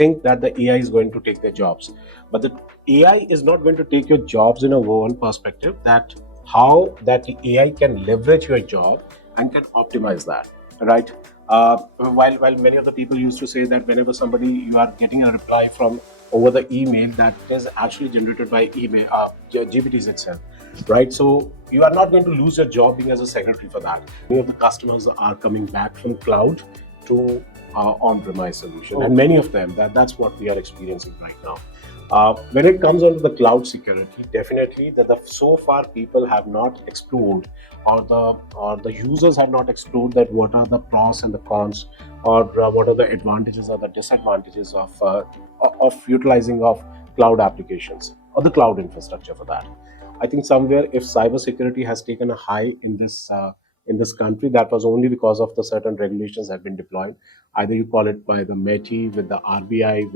think that the AI is going to take their jobs. But the AI is not going to take your jobs in a world perspective, that how that the AI can leverage your job and can optimize that, right? While many of the people used to say that whenever somebody you are getting a reply from over the email, that is actually generated by email GPTs itself, right? So you are not going to lose your job being as a secretary for that. Many of the customers are coming back from cloud to on-premise solution, and many of them that's what we are experiencing right now. When it comes onto the cloud security, definitely that so far people have not explored, or the users have not explored that what are the pros and the cons, or what are the advantages or the disadvantages of utilizing of cloud applications or the cloud infrastructure for that. I think somewhere if cybersecurity has taken a high in this country, that was only because of the certain regulations have been deployed. Either you call it by the METI, with the RBI,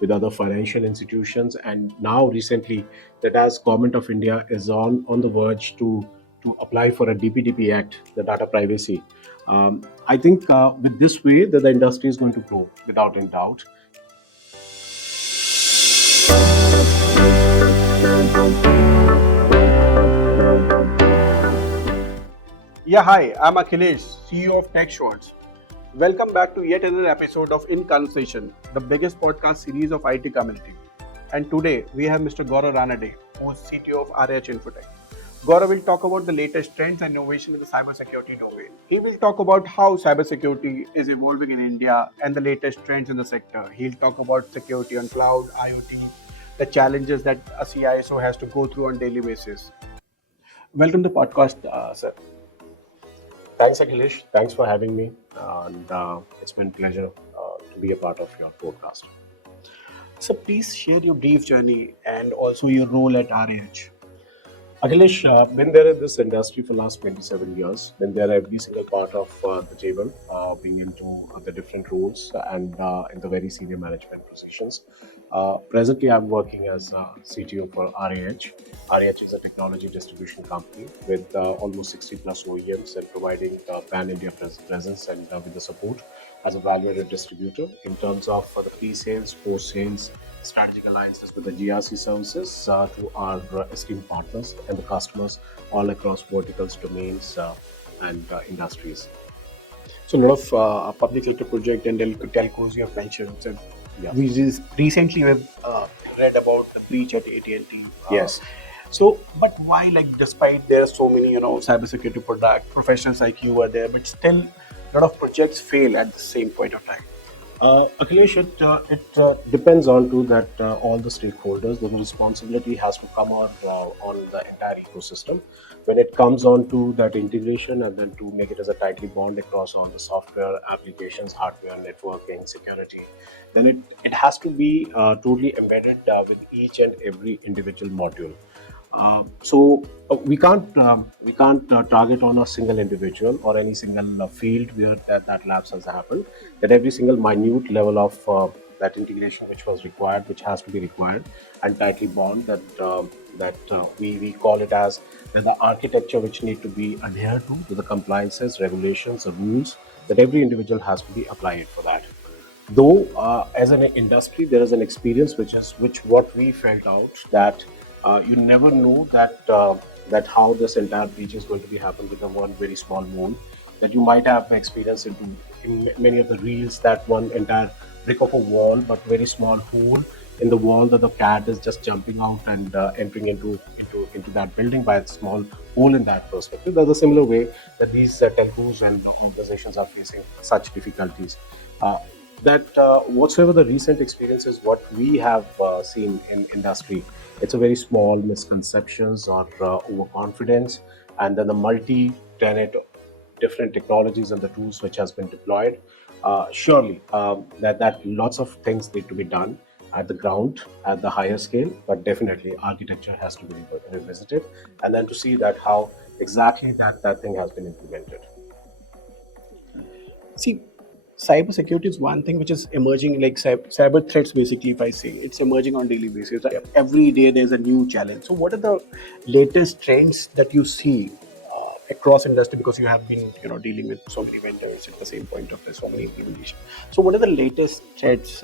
with other financial institutions, and now recently that as Government of India is on the verge to apply for a DPDP Act, the data privacy. I think with this way that the industry is going to grow without any doubt. Yeah, hi, I'm Akhilesh, CEO of TechShots. Welcome back to yet another episode of In Conversation, the biggest podcast series of IT community. And today we have Mr. Gaurav Ranade, who is CTO of Rah Infotech. Gaurav will talk about the latest trends and innovation in the cybersecurity domain. He will talk about how cybersecurity is evolving in India and the latest trends in the sector. He'll talk about security on cloud, IoT, the challenges that a CISO has to go through on daily basis. Welcome to the podcast, sir. Thanks, Akhilesh. Thanks for having me, and it's been a pleasure to be a part of your podcast. So please share your brief journey and also your role at RH. Akhilesh, been there in this industry for last 27 years. Been there every single part of the table, being into the different roles and in the very senior management positions. Presently, I'm working as CTO for RAH. RAH is a technology distribution company with almost 60 plus OEMs and providing pan-India presence and with the support as a value-added distributor in terms of the pre-sales, post-sales, strategic alliances with the GRC services to our esteemed partners and the customers all across verticals, domains, and industries. So a lot of public sector project and telcos you have mentioned. So Yeah. we recently have read about the breach at AT&T. Yes. So, but why, like, despite there are so many, cybersecurity product professionals like you are there, but still, a lot of projects fail at the same point of time. Akhilesh, it depends on to that all the stakeholders. The responsibility has to come on the entire ecosystem. When it comes on to that integration and then to make it as a tightly bond across all the software, applications, hardware, networking, security, then it has to be totally embedded with each and every individual module. So we can't target on a single individual or any single field where that lapse has happened. That every single minute level of that integration which was required, which has to be required, and tightly bond that we call it as the architecture which need to be adhered to the compliances, regulations, the rules that every individual has to be applied for that. Though as an industry there is an experience which what we felt out that you never know that how this entire breach is going to be happen with a one very small mold, that you might have experienced in many of the reels, that one entire brick of a wall but very small hole in the wall, that the cat is just jumping out and entering into that building by a small hole in that perspective. There's a similar way that these telcos and organizations are facing such difficulties. That whatsoever the recent experiences, what we have seen in industry, it's a very small misconceptions or overconfidence, and then the multi-tenant different technologies and the tools which has been deployed. Surely that lots of things need to be done at the ground at the higher scale, but definitely architecture has to be revisited, and then to see that how exactly that thing has been implemented. See, cybersecurity is one thing which is emerging, like cyber threats. Basically, if I say it's emerging on daily basis, every day there's a new challenge. So, what are the latest trends that you see across industry, because you have been dealing with so many vendors at the same point of this, so many implementation. So what are the latest threats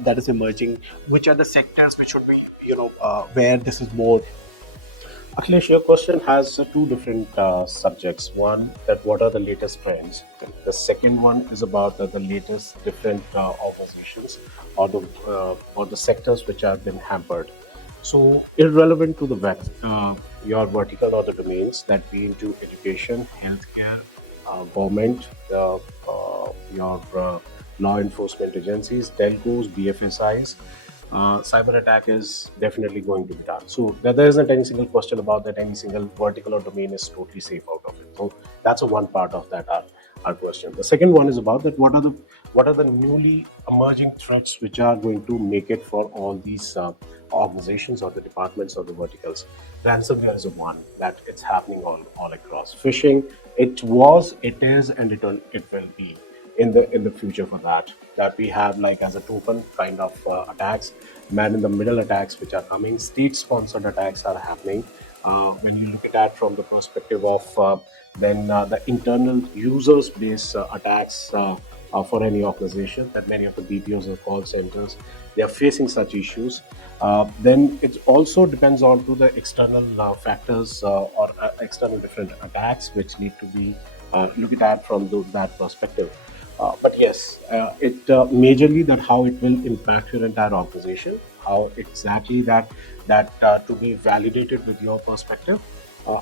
that is emerging? Which are the sectors which should be where this is more? Akhilesh, your question has two different subjects. One, that what are the latest trends? The second one is about the latest different organizations or the sectors which have been hampered. So, irrelevant to the your vertical or the domains that be into education, healthcare, government, your law enforcement agencies, telcos, BFSIs, cyber attack is definitely going to be done. So there isn't any single question about that any single vertical or domain is totally safe out of it. So that's a one part of that our question. The second one is about that what are the newly emerging threats which are going to make it for all these organizations or the departments or the verticals. Ransomware is one that it's happening all across. Phishing, it was, it is, and it will be in the future for that we have like as a token kind of attacks, man in the middle attacks which are coming, state sponsored attacks are happening. When you look at that from the perspective of then the internal users based attacks for any organization, that many of the BPOs or call centers, they are facing such issues. Then it also depends on to the external factors or external different attacks which need to be looked at from that perspective. But yes, it majorly that how it will impact your entire organization, how exactly that to be validated with your perspective.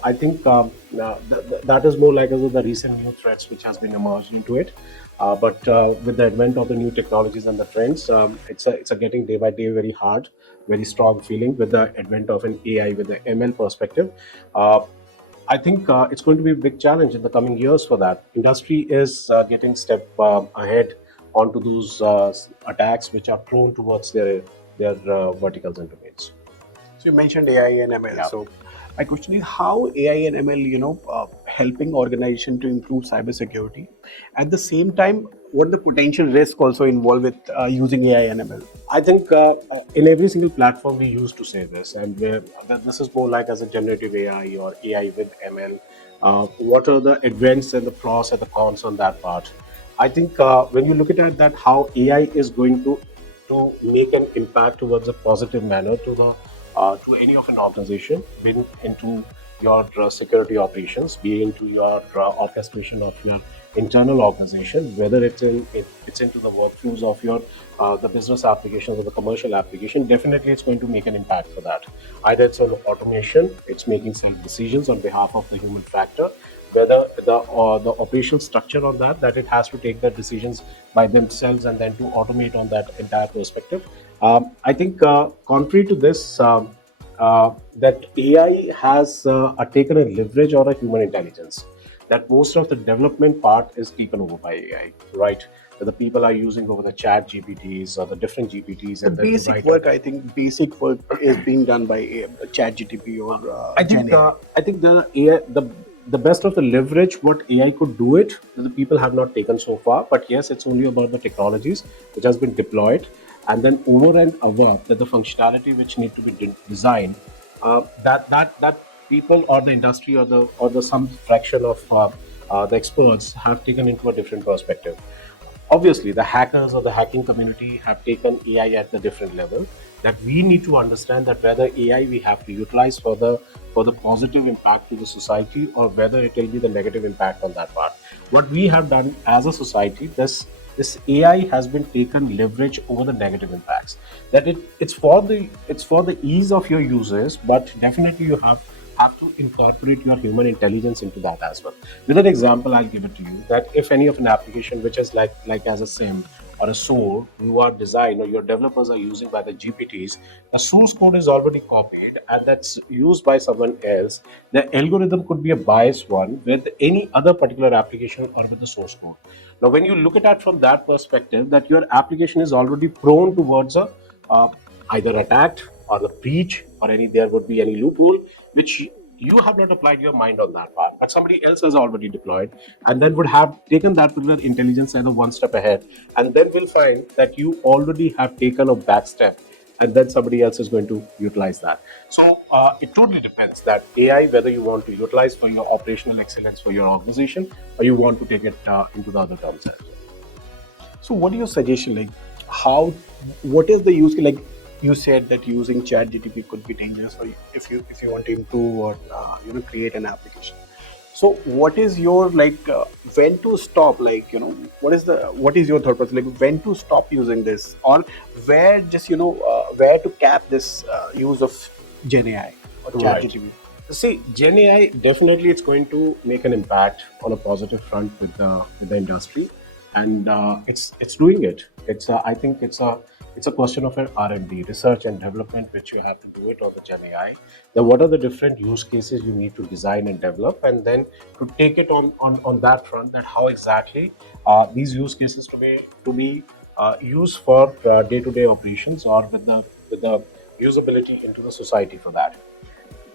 I think that is more like the recent new threats which has been emerged into it. But with the advent of the new technologies and the trends, it's a getting day by day very hard, very strong feeling with the advent of an AI with the ML perspective. Uh, I think it's going to be a big challenge in the coming years for that. Industry is getting step ahead onto those attacks which are prone towards their verticals and domains. So you mentioned AI and ML. Yeah. So my question is how AI and ML, helping organization to improve cybersecurity. At the same time, what the potential risk also involved with using AI and ML? I think in every single platform we used to say this, and this is more like as a generative AI or AI with ML. What are the advances and the pros and the cons on that part? I think when you look at that, how AI is going to make an impact towards a positive manner to any of an organization, be it into your security operations, be into your orchestration of your internal organization, whether it's into the workflows of your the business applications or the commercial application. Definitely it's going to make an impact for that. Either it's on automation, it's making some decisions on behalf of the human factor, whether the operational structure on that it has to take the decisions by themselves and then to automate on that entire perspective. I think contrary to this, that AI has taken a leverage or a human intelligence, that most of the development part is taken over by AI, right? That the people are using over the chat GPTs or the different GPTs The and then to basic write work, I think, basic work is being done by ChatGTP or Gen AI. I think the AI, the best of the leverage what AI could do it, the people have not taken so far. But yes, it's only about the technologies which has been deployed, and then over and above that the functionality which need to be designed, that people or the industry or the some fraction of the experts have taken into a different perspective. Obviously the hackers or the hacking community have taken AI at the different level, that we need to understand that whether AI we have to utilize for the positive impact to the society or whether it will be the negative impact on that part. What we have done as a society, this AI has been taken leverage over the negative impacts, that it's for the ease of your users, but definitely you have to incorporate your human intelligence into that as well. With an example, I'll give it to you that if any of an application which is like as a SIM or a SOAR, you are designed or your developers are using by the GPTs, the source code is already copied and that's used by someone else. The algorithm could be a biased one with any other particular application or with the source code. Now, when you look at that from that perspective, that your application is already prone towards a uh, either attacked or the breach or any there would be any loophole which you have not applied your mind on that part, but somebody else has already deployed and then would have taken that particular intelligence either one step ahead, and then will find that you already have taken a back step and then somebody else is going to utilize that. So it totally depends that AI, whether you want to utilize for your operational excellence for your organization, or you want to take it into the other terms as well. So, what is your suggestion? Like, how? What is the use? Like, you said that using ChatGTP could be dangerous, or if you want to improve or create an application. So, what is your when to stop? Like, what is your thought process? Like, when to stop using this, or where just where to cap this use of Gen AI or Right. ChatGTP? See, Gen AI definitely it's going to make an impact on a positive front with the industry, and it's doing it. I think it's a question of an R&D, research and development, which you have to do it on the Gen AI. Then what are the different use cases you need to design and develop, and then to take it on that front, that how exactly these use cases to be used for day-to-day operations, or with the usability into the society for that.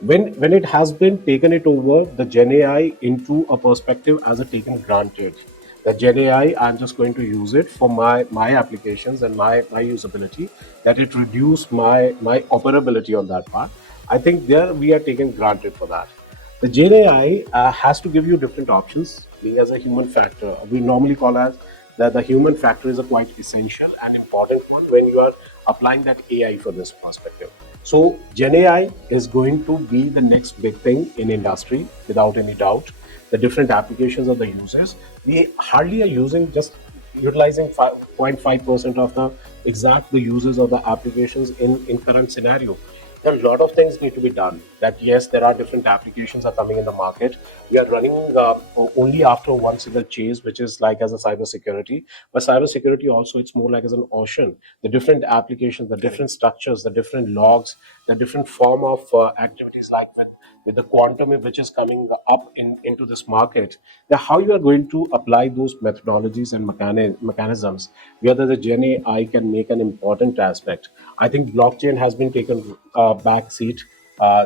When it has been taken it over the Gen AI into a perspective as a taken granted, the Gen AI, I'm just going to use it for my applications and my usability, that it reduce my operability on that part. I think there we are taken granted for that. The Gen AI has to give you different options. Being as a human factor, we normally call as that the human factor is a quite essential and important one when you are applying that AI for this perspective. So Gen AI is going to be the next big thing in industry without any doubt. The different applications of the users, we hardly are using just utilizing 0.5% of the exact the users of the applications in current scenario. There are a lot of things need to be done. That yes, there are different applications are coming in the market. We are running only after one single chase, which is like as a cybersecurity. But cybersecurity also it's more like as an ocean. The different applications, the Correct. different structures, the different logs, the different form of activities, like with the quantum which is coming up into this market, the how you are going to apply those methodologies and mechanisms, whether the Gen AI can make an important aspect. I think blockchain has been taken back seat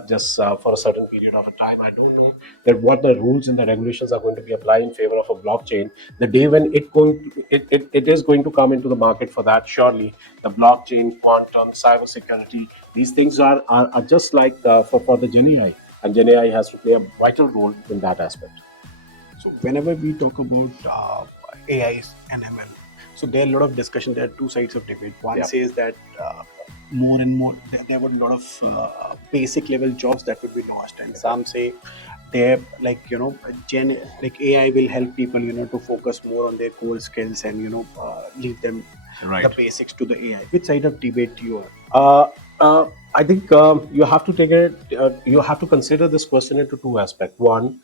just for a certain period of a time. I don't know that what the rules and the regulations are going to be applied in favor of a blockchain. The day when it is going to come into the market for that, surely the blockchain, quantum, cybersecurity, these things are just like for the Gen AI, and Gen AI has to play a vital role in that aspect. So whenever we talk about AIs and ML, so there are a lot of discussion. There are two sides of debate. One Yeah. says that more and more there were a lot of basic level jobs that would be lost, and some say they Gen like AI will help people to focus more on their core skills and leave them the Right. basics to the AI. Which side of debate you are? I think you have to take it. You have to consider this question into two aspects. One,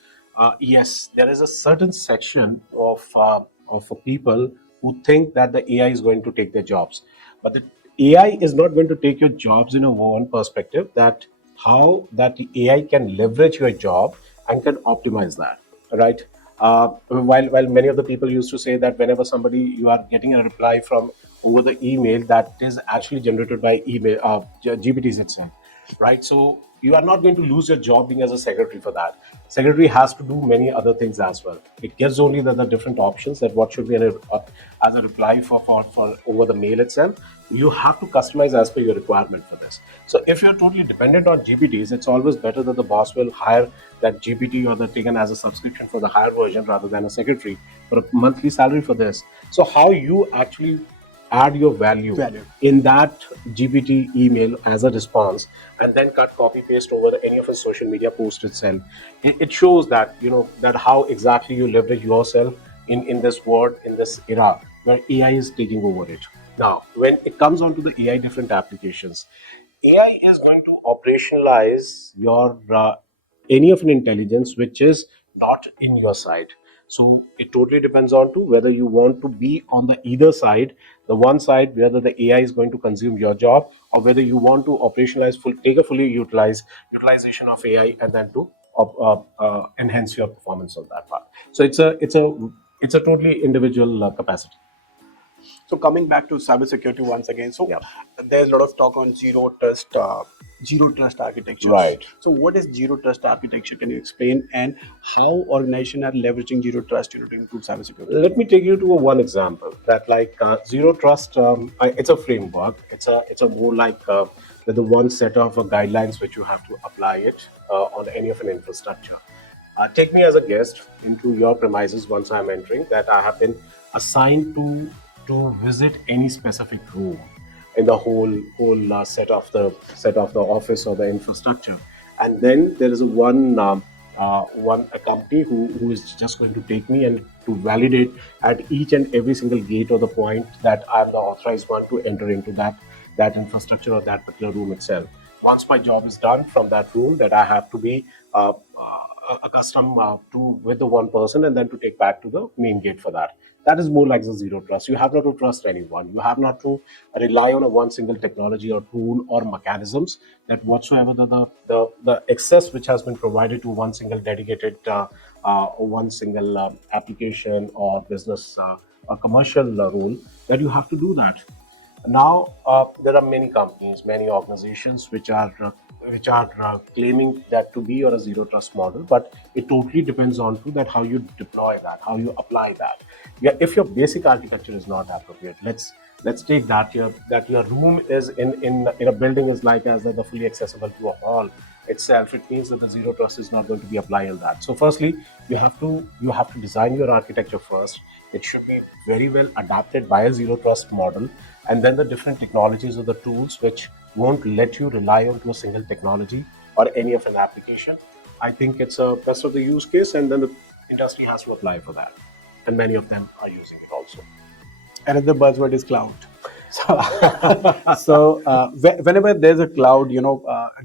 yes, there is a certain section of people who think that the AI is going to take their jobs, but the AI is not going to take your jobs in a one perspective. That how that the AI can leverage your job and can optimize that. Right. While many of the people used to say that whenever somebody you are getting a reply from over the email, that is actually generated by email GPTs itself, right? So you are not going to lose your job being as a secretary for that. Secretary has to do many other things as well. It gives only the different options that what should be as a reply for over the mail itself. You have to customize as per your requirement for this. So if you're totally dependent on GPTs, it's always better that the boss will hire that GPT or the taken as a subscription for the higher version rather than a secretary for a monthly salary for this. So how you actually add your value Value. in that GPT email as a response, and then cut copy paste over any of a social media post itself. It shows that that how exactly you leverage yourself in this world, in this era where AI is taking over it. Now, when it comes on to the AI different applications, AI is going to operationalize your any of an intelligence which is not in your side. So it totally depends on to whether you want to be on the either side, the one side whether the AI is going to consume your job, or whether you want to operationalize take a fully utilization of AI and then to enhance your performance on that part. So it's a totally individual capacity. So coming back to cybersecurity once again, so Yeah. there's a lot of talk on zero trust, zero trust architectures. Right. So, what is zero trust architecture? Can you explain? And how organizations are leveraging zero trust, to improve cybersecurity? Let me take you to one example that like zero trust. It's a framework. It's a more like the one set of guidelines which you have to apply it on any of an infrastructure. Take me as a guest into your premises once I'm entering that I have been assigned to visit any specific room in the whole set of the office or the infrastructure, and then there is one a company who is just going to take me and to validate at each and every single gate or the point that I'm the authorized one to enter into that infrastructure or that particular room itself. Once my job is done from that room, that I have to be accustomed to with the one person and then to take back to the main gate for that. That is more like the zero trust. You have not to trust anyone. You have not to rely on a one single technology or tool or mechanisms that whatsoever the access which has been provided to one single dedicated one single application or business or commercial role, that you have to do that. Now, there are many companies, many organizations which are claiming that to be on a zero trust model, but it totally depends on to that how you deploy that, how you apply that. Yeah, if your basic architecture is not appropriate, let's take that your room is in a building is like as the fully accessible to a hall itself. It means that the zero trust is not going to be applied on that. So firstly, you have to design your architecture first. It should be very well adapted by a zero trust model, and then the different technologies or the tools which won't let you rely on to a single technology or any of an application. I think it's a best of the use case, and then the industry has to apply for that, and many of them are using it also. Another buzzword is cloud. So, whenever there's a cloud,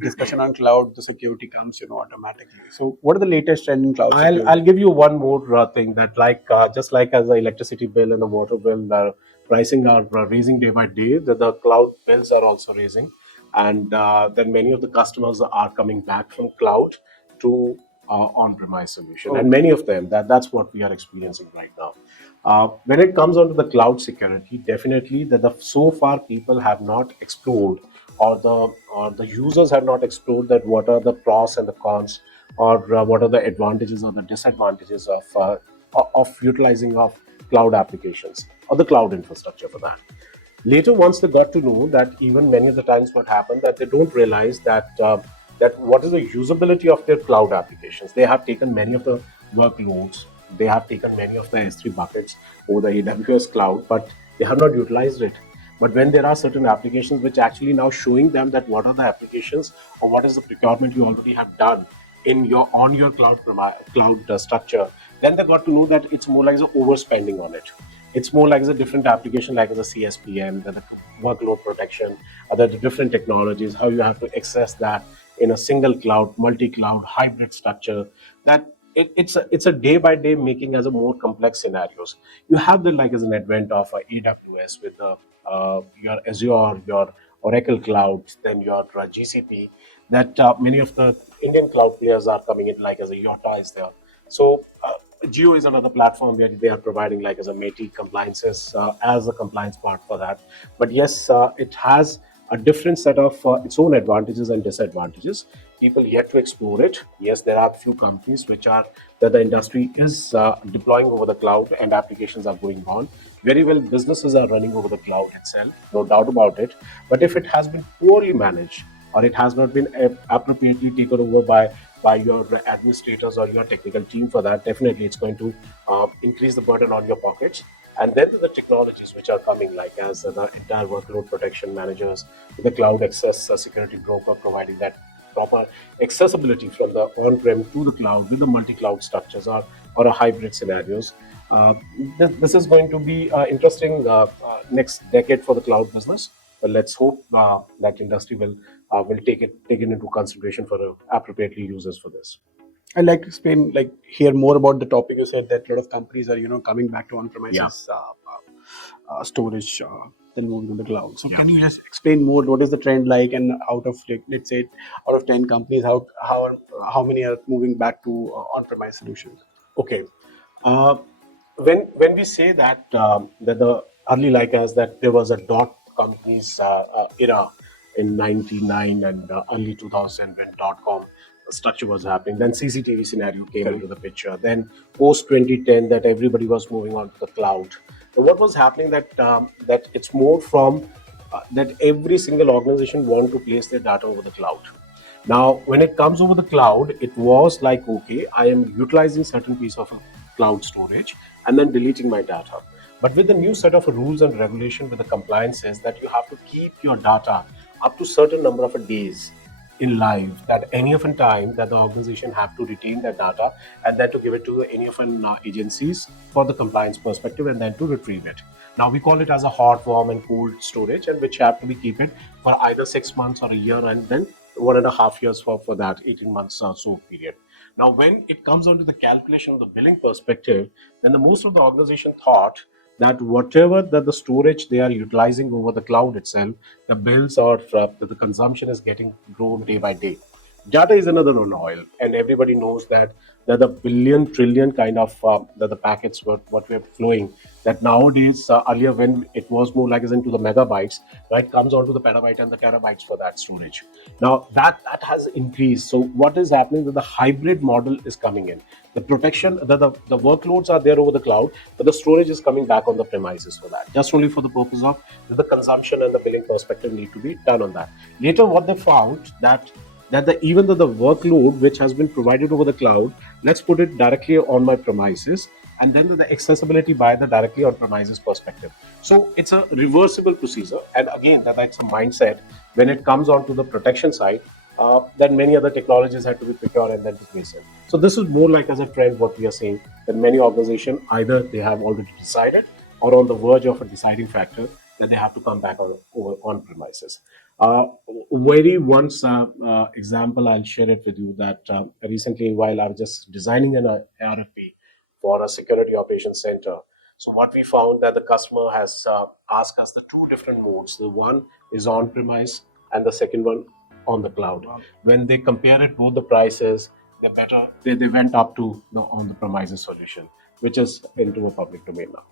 discussion on cloud, the security comes, automatically. So, what are the latest trend in cloud I'll security? give you one more thing that like just like as the electricity bill and the water bill pricing are raising day by day, the cloud bills are also raising, and then many of the customers are coming back from cloud to on-premise solution, and Okay. many of them that's what we are experiencing right now. When it comes onto the cloud security, definitely that the so far people have not explored, or the users have not explored that what are the pros and the cons, or what are the advantages or the disadvantages of utilizing of cloud applications or the cloud infrastructure for that. Later, once they got to know that, even many of the times what happened that they don't realize that what is the usability of their cloud applications. They have taken many of the workloads, they have taken many of the S3 buckets over the AWS cloud, but they have not utilized it. But when there are certain applications which actually now showing them that what are the applications or what is the procurement you already have done in your on your cloud structure, then they got to know that it's more like the overspending on it. It's more like as a different application, like as a CSPM, the workload protection, other different technologies, how you have to access that in a single cloud, multi-cloud, hybrid structure. That it's a day by day making as a more complex scenarios. You have the like as an advent of AWS with the your Azure, your Oracle clouds, then your GCP. That many of the Indian cloud players are coming in, like as a Yota is there. So Geo is another platform where they are providing like as a METI compliances as a compliance part for that. But yes, it has a different set of its own advantages and disadvantages. People yet to explore it. Yes, there are few companies which are that the industry is deploying over the cloud and applications are going on. Very well, businesses are running over the cloud itself, no doubt about it. But if it has been poorly managed or it has not been appropriately taken over by your administrators or your technical team for that, definitely it's going to increase the burden on your pockets. And then the technologies which are coming, like as the entire workload protection managers, the cloud access security broker providing that proper accessibility from the on-prem to the cloud with the multi-cloud structures or a hybrid scenarios. Uh, this is going to be interesting next decade for the cloud business. But let's hope that industry will take it into consideration for appropriately users for this. I'd like to explain, like, hear more about the topic. You said that a lot of companies are, coming back to Yeah, on-premises storage, then moving to the cloud. So, yeah. can you just explain more? What is the trend like, and out of, like, let's say, out of 10 companies, how many are moving back to on-premise solutions? Okay. Uh, when we say that that the early like us that there was a dot companies era in 99 and early 2000 when .com structure was happening. Then CCTV scenario came Correct. into the picture. Then post 2010 that everybody was moving on to the cloud. So what was happening that it's more from that every single organization want to place their data over the cloud. Now, when it comes over the cloud, it was like, okay, I am utilizing certain piece of cloud storage and then deleting my data. But with the new set of rules and regulation with the compliance says that you have to keep your data up to certain number of days in live, that any of a time that the organization have to retain that data and then to give it to any of an agencies for the compliance perspective and then to retrieve it. Now we call it as a hot, warm and cold storage, and which have to be keep it for either 6 months or a year, and then 1.5 years for that 18 months or so period. Now when it comes onto the calculation of the billing perspective, then the most of the organization thought that whatever that the storage they are utilizing over the cloud itself, the bills or the consumption is getting grown day by day. Data is another on oil, and everybody knows that the billion trillion kind of the packets what we are flowing. That nowadays, earlier when it was more like as into the megabytes, right, comes onto the petabyte and the terabytes for that storage. Now that has increased. So what is happening? That the hybrid model is coming in. The protection, the workloads are there over the cloud, but the storage is coming back on the premises for that. Just only for the purpose of the consumption and the billing perspective need to be done on that. Later, what they found that the even though the workload which has been provided over the cloud, let's put it directly on my premises, and then the accessibility by the directly on premises perspective. So it's a reversible procedure, and again that's a mindset when it comes on to the protection side. Then many other technologies had to be procured and then to place it. So this is more like as a trend what we are seeing, that many organizations either they have already decided or on the verge of a deciding factor that they have to come back on premises. Uh, Very once example, I'll share it with you that recently while I was just designing an RFP for a security operations center. So what we found that the customer has asked us the two different modes. The one is on premise and the second one on the cloud. Wow. When they compare it, both the prices, the better they went up to the on the premises solution, which is into a public domain now.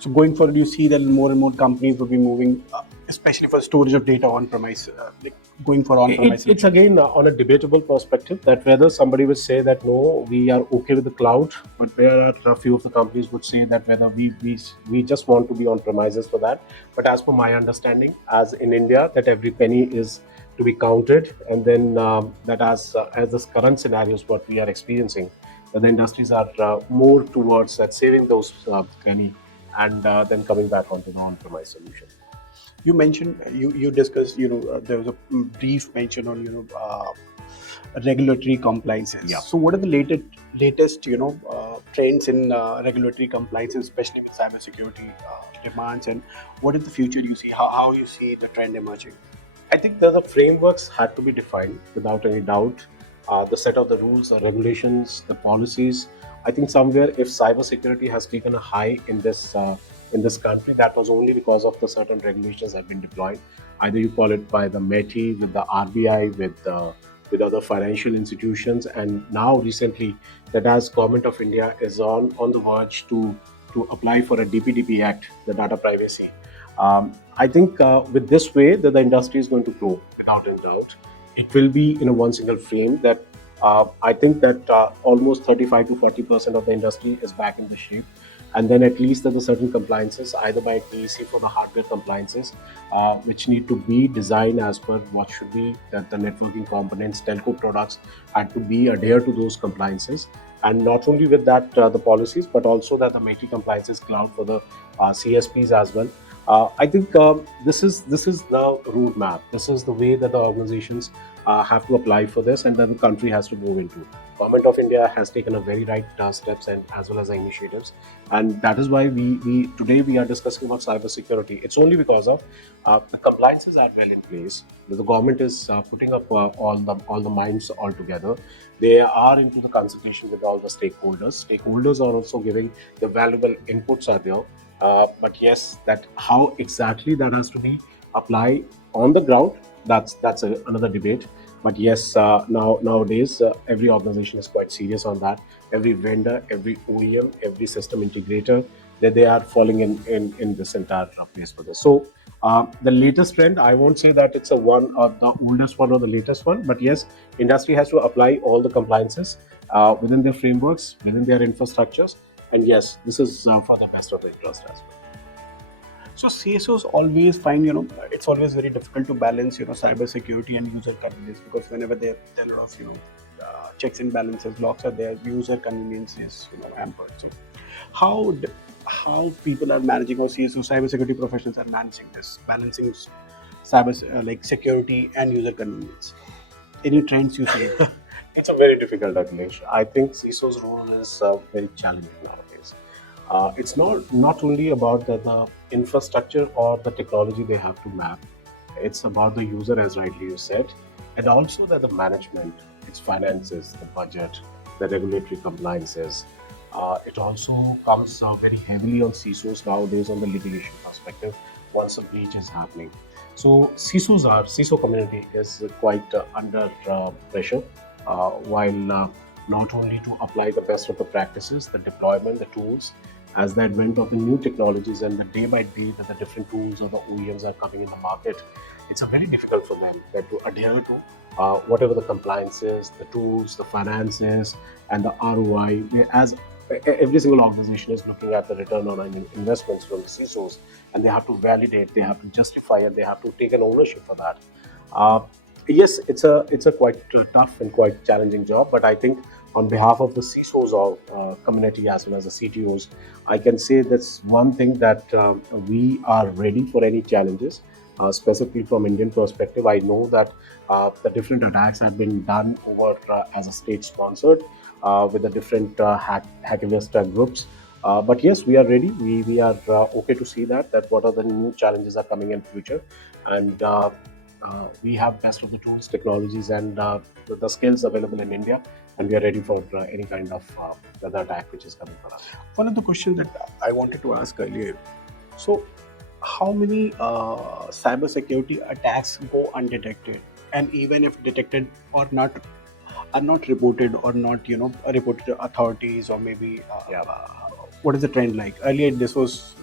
So going forward, you see that more and more companies will be moving, especially for storage of data on premise, like going for on premise. It's again on a debatable perspective that whether somebody would say that no, we are okay with the cloud, but there are a few of the companies would say that whether we just want to be on premises for that. But as per my understanding, as in India, that every penny is to be counted, and then that as this current scenarios what we are experiencing, that the industries are more towards that saving those penny and then coming back onto the on-premise solution. You mentioned, you discussed, there was a brief mention on, regulatory compliances. Yeah. So what are the latest trends in regulatory compliances, especially with cybersecurity demands, and what is the future you see? How you see the trend emerging? I think that the frameworks had to be defined without any doubt. The set of the rules, the regulations, the policies. I think somewhere if cybersecurity has taken a high in this country, that was only because of the certain regulations have been deployed. Either you call it by the METI, with the RBI, with other financial institutions, and now recently that as Government of India is on the verge to apply for a DPDP Act, the data privacy. I think with this way that the industry is going to grow without any doubt. It will be in a one single frame that I think that almost 35 to 40% of the industry is back in the shape. And then at least there's a certain compliances, either by TEC for the hardware compliances, which need to be designed as per what should be that the networking components, telco products had to be adhere to those compliances. And not only with that, the policies, but also that the METI compliances cloud for the CSPs as well. I think this is the roadmap. This is the way that the organizations have to apply for this, and that the country has to move into. Government of India has taken a very right steps and as well as the initiatives, and that is why we today we are discussing about cybersecurity. It's only because of the compliances are well in place. The government is putting up all the minds all together. They are into the consultation with all the stakeholders. Stakeholders are also giving the valuable inputs are there. But yes, that how exactly that has to be applied on the ground, another debate. But yes, nowadays every organization is quite serious on that. Every vendor, every OEM, every system integrator, that they are falling in this entire place for this. So The latest trend, I won't say that it's a one or the oldest one or the latest one, but yes, industry has to apply all the compliances within their frameworks, within their infrastructures, and yes, this is for the best of the interest as well. So CSOs always find, it's always very difficult to balance, cybersecurity and user convenience, because whenever there are a lot of, checks and balances, locks are there, user convenience is, hampered. So how d- how people are managing, or CSO cybersecurity professionals are managing this, balancing cyber like security and user convenience? Any trends you see? It's a very difficult calculation. I think CISO's role is very challenging nowadays. It's not only about the infrastructure or the technology they have to map. It's about the user, as rightly you said, and also that the management, its finances, the budget, the regulatory compliances. It also comes very heavily on CISOs nowadays on the litigation perspective once a breach is happening. So CISO community is quite under pressure, while not only to apply the best of the practices, the deployment, the tools, as the advent of the new technologies and the day by day that the different tools or the OEMs are coming in the market, it's a very difficult for them to adhere to whatever the compliances, the tools, the finances, and the ROI. As every single organization is looking at the return on investments from the CISOs, and they have to validate, they have to justify, and they have to take an ownership for that. Uh, yes, it's a quite tough and quite challenging job, but I think on behalf of the CISOs or community as well as the CTOs, I can say that's one thing that we are ready for any challenges. Specifically from Indian perspective, I know that the different attacks have been done over as a state sponsored with the different hacktivist groups. But yes, we are ready. We are okay to see that what are the new challenges are coming in future, and we have best of the tools, technologies, and the skills available in India, and we are ready for any kind of the attack which is coming for us. One of the questions that I wanted to ask earlier. So, how many cybersecurity attacks go undetected, and even if detected or not, are not reported, or not, reported to authorities, or maybe Yeah. what is the trend like? Earlier, this was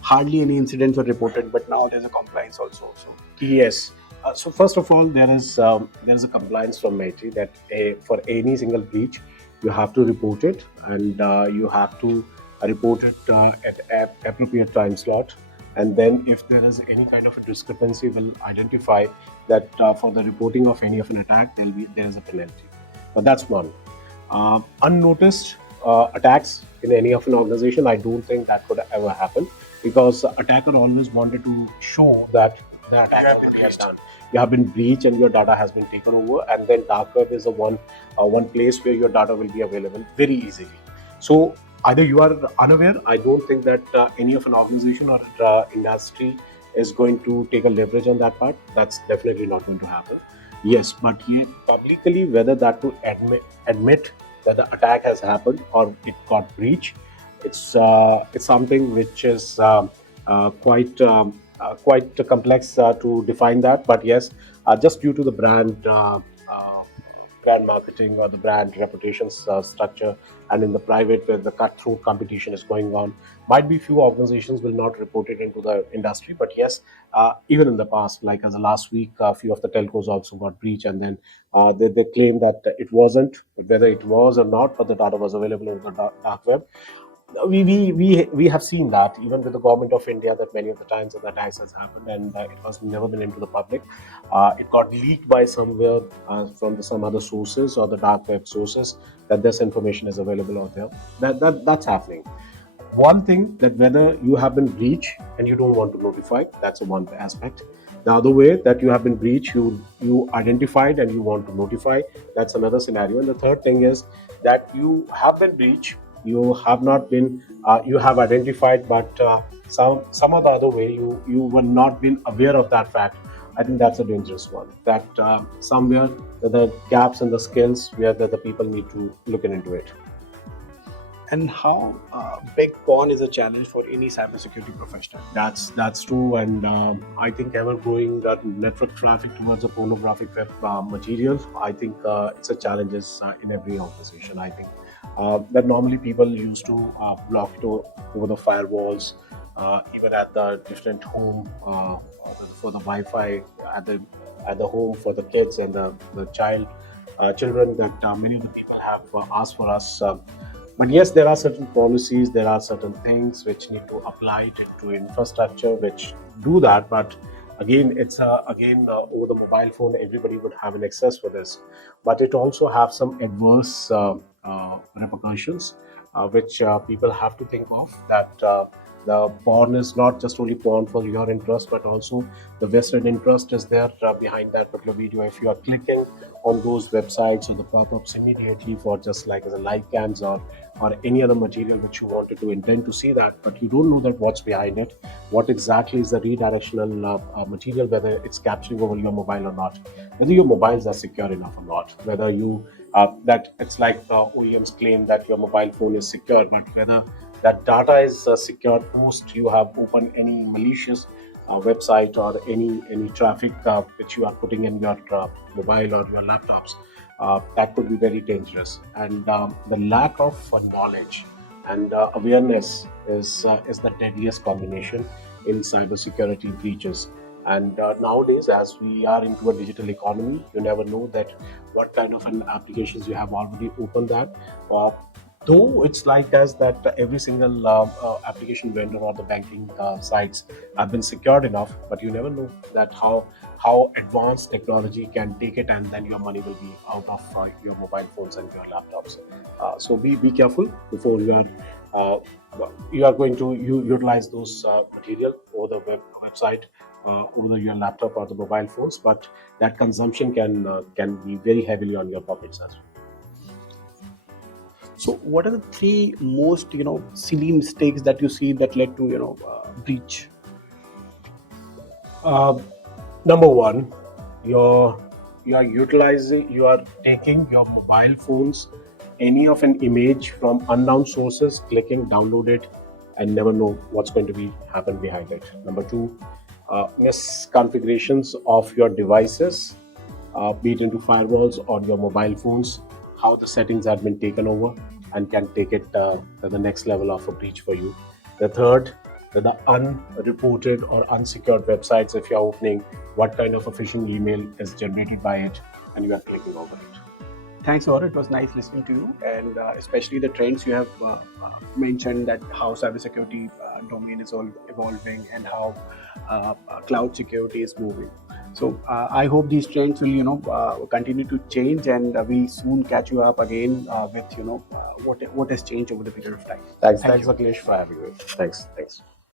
hardly any incidents were reported, but now there's a compliance also. So Yes. So first of all, there is a compliance from MITRE that for any single breach, you have to report it, and you have to report it at appropriate time slot. And then, if there is any kind of a discrepancy, we'll identify that for the reporting of any of an attack, there is a penalty. But that's one. Unnoticed attacks in any of an organization, I don't think that could ever happen, because the attacker always wanted to show that the attack has been done. You have been breached and your data has been taken over, and then dark web is the one place where your data will be available very easily. So either you are unaware. I don't think that any of an organization or industry is going to take a leverage on that part. That's definitely not going to happen. Yes, but publicly, whether that to admit that the attack has happened or it got breached, it's something which is quite complex to define that. But yes, just due to the brand marketing or the brand reputation structure, and in the private where the cutthroat competition is going on, might be few organizations will not report it into the industry. But yes, even in the past, like as a last week, a few of the telcos also got breached, and then they claim that it wasn't, whether it was or not, but the data was available on the dark web. We have seen that even with the government of India, that many of the times that attacks has happened, and it was never been into the public. It got leaked by somewhere from some other sources or the dark web sources, that this information is available out there. That's happening. One thing, that whether you have been breached and you don't want to notify, that's a one aspect. The other way, that you have been breached, you identified and you want to notify, that's another scenario. And the third thing is that you have been breached, you have not been you have identified, but some or the other way, you were not been aware of that fact. I think that's a dangerous one, that somewhere the gaps in the skills where the people need to look into it. and how big PON is a challenge for any cybersecurity professional? That's true, and I think ever growing that network traffic towards a pornographic web material. I think it's a challenge in every organization. I think that normally people used to block it over the firewalls, even at the different home for the Wi-Fi at the home for the kids and the children that many of the people have asked for us. But yes, there are certain policies, there are certain things which need to apply to infrastructure which do that. But again, it's again over the mobile phone, everybody would have an access for this. But it also have some adverse repercussions which people have to think of. That the porn is not just only porn for your interest, but also the vested interest is there behind that particular video. If you are clicking on those websites or the pop-ups immediately for just like as a like cams or any other material which you wanted to intend to see that, but you don't know that what's behind it, what exactly is the redirectional material, whether it's capturing over your mobile or not, whether your mobiles are secure enough or not, whether you that it's like OEMs claim that your mobile phone is secure, but whether that data is secure post you have opened any malicious website or any traffic which you are putting in your mobile or your laptops, that could be very dangerous. And the lack of knowledge and awareness is the deadliest combination in cybersecurity breaches. And nowadays, as we are into a digital economy, you never know that what kind of an applications you have already opened that. Uh, though it's like as that every single application vendor or the banking sites have been secured enough, but you never know that how advanced technology can take it, and then your money will be out of your mobile phones and your laptops. So be careful before uh, you are going to utilize those material over the website, over your laptop or the mobile phones, but that consumption can be very heavily on your pockets as well. So, what are the three most silly mistakes that you see that led to breach? Uh, Number one, you're you are taking your mobile phones any of an image from unknown sources, clicking download it, and never know what's going to be happen behind it. Number two, misconfigurations of your devices, be it into firewalls or your mobile phones, how the settings have been taken over and can take it to the next level of a breach for you. The third, the unreported or unsecured websites, if you're opening, what kind of a phishing email is generated by it, and you are clicking over it. Thanks, Gaurav. It was nice listening to you, and especially the trends you have mentioned, that how cybersecurity domain is all evolving and how cloud security is moving. So I hope these trends will continue to change, and we'll soon catch you up again with what has changed over the period of time. Thanks, Thank you. Akhilesh, for having me. Thanks.